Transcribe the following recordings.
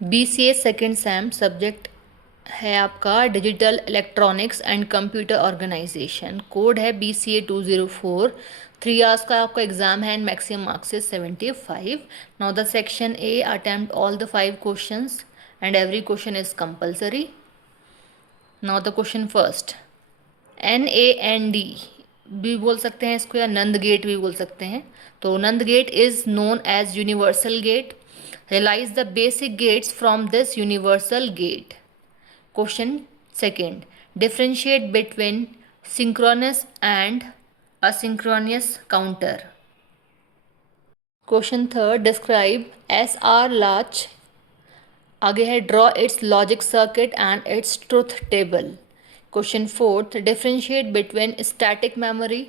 BCA second same, subject है आपका digital electronics and computer organisation. Code है BCA 204। 3 hours का आपका एग्जाम है and maximum marks is 75। Now the section A, attempt all the 5 questions and every question is compulsory. Now the question first, NAND भी बोल सकते हैं इसको, या नंद गेट भी बोल सकते हैं। तो NAND gate is known as universal gate. Realise the basic gates from this universal gate. Question second, differentiate between synchronous and asynchronous counter. Question third, describe SR latch. आगे है draw its logic circuit and its truth table. Question fourth, differentiate between static memory,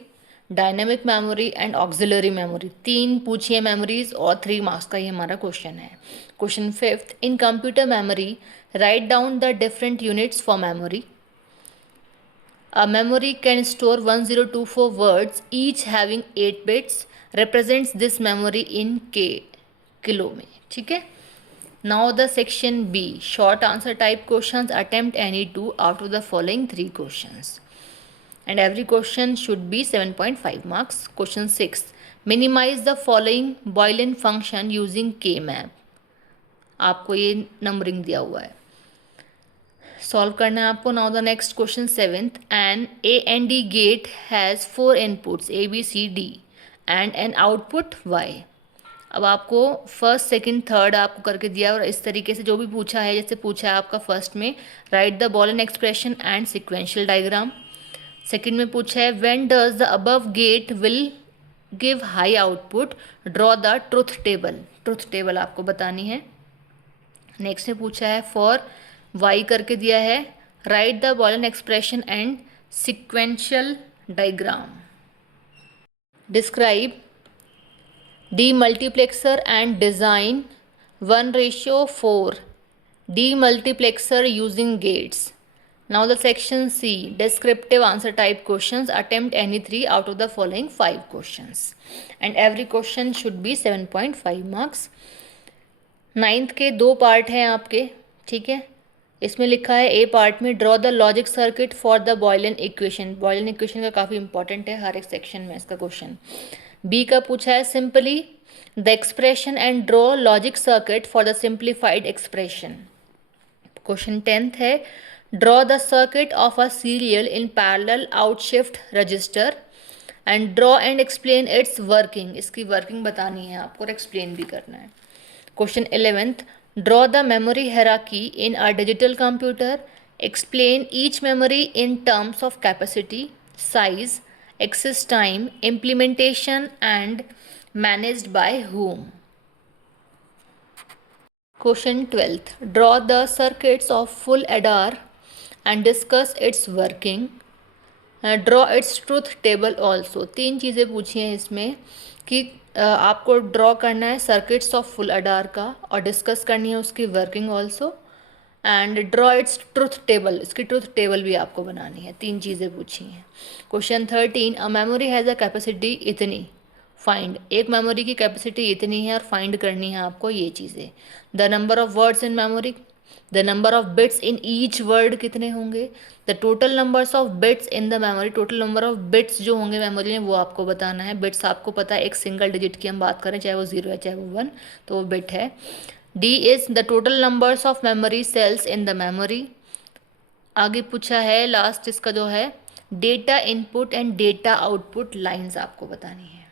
dynamic memory and auxiliary memory. 3 पूछिए memories और 3 marks का ये हमारा question है। Question fifth, in computer memory write down the different units for memory. A memory can store 1024 words, each having 8 bits. Represents this memory in kilo में, ठीक है। Now the section B, short answer type questions. Attempt any 2 out of the following 3 questions. And every question should be 7.5 marks. Question 6, minimize the following Boolean function using K-map. आपको ये numbering दिया हुआ है, solve करना है आपको। Now the next question seventh, an AND gate has 4 inputs ABCD and an output Y। अब आपको फर्स्ट सेकंड थर्ड आपको करके दिया और इस तरीके से जो भी पूछा है, जैसे पूछा है आपका फर्स्ट में write the Boolean expression and sequential diagram. Second में पूछा है when does the above gate will give high output, draw the truth table. Truth table आपको बतानी है। नेक्स्ट में पूछा है फॉर Y करके दिया है write the Boolean expression and sequential diagram. Describe demultiplexer and design 1:4 demultiplexer using gates. Now the section C, descriptive answer type questions. Attempt any 3 out of the following 5 questions and every question should be 7.5 marks. 9th के 2 part हैं आपके, ठीक है। इसमें लिखा है ए part में draw the logic circuit for the बॉयलन equation. बॉयलन equation का काफ़ी इंपॉर्टेंट है हर एक सेक्शन में इसका क्वेश्चन। बी का पूछा है simply the expression and draw logic circuit for the simplified expression. Question 10th है draw the circuit of a serial in parallel out shift register and draw and explain its working. इसकी working बतानी है आपको और explain भी करना है। Question 11th, draw the memory hierarchy in a digital computer. Explain each memory in terms of capacity, size, access time, implementation and managed by whom. Question 12th, draw the circuits of full adder and discuss its working. Draw its truth table also. 3 चीज़ें पूछी हैं इसमें कि आपको draw करना है circuits of full अडार का और डिस्कस करनी है उसकी working also and draw its truth table, इसकी ट्रूथ टेबल भी आपको बनानी है। 3 चीज़ें पूछी हैं। Question 13, a memory has a capacity इतनी, फाइंड। एक मेमोरी की कैपेसिटी इतनी है और फाइंड करनी है आपको ये चीज़ें। The number of words in memory, the number of bits in each word कितने होंगे, the total numbers of bits in the memory, total number of bits जो होंगे मेमोरी में वो आपको बताना है। बिट्स आपको पता है एक सिंगल डिजिट की हम बात करें चाहे वो 0 है चाहे वो 1 तो वो बिट है। D is the total numbers of memory cells in the memory. आगे पूछा है लास्ट इसका जो है data input and data output lines आपको बतानी है।